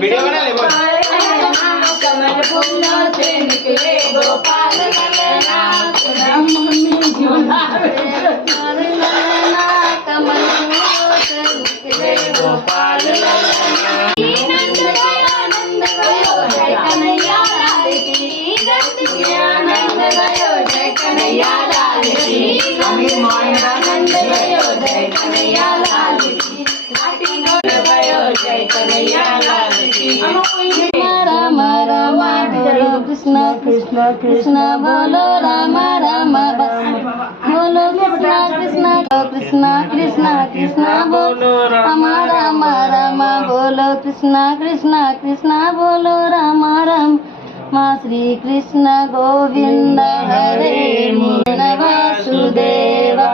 Video बना ले बोल। कमल फूलों से निकले गोपाल ललना, कमल फूलों से निकले गोपाल ललना। नंद भयो जय कन्हैया लाल की, नंद भयो जय कन्हैया लाल की, नंद भयो जय कन्हैया लाल की, नंद भयो जय कन्हैया लाल की। राम राम बोलो कृष्ण कृष्ण कृष्ण बोलो राम राम बोलो कृष्ण कृष्ण कृष्ण कृष्ण कृष्ण बोलो राम राम राम बोलो कृष्ण कृष्ण कृष्ण बोलो राम राम। माँ श्री कृष्ण गोविंद हरे मोहन वासुदेव।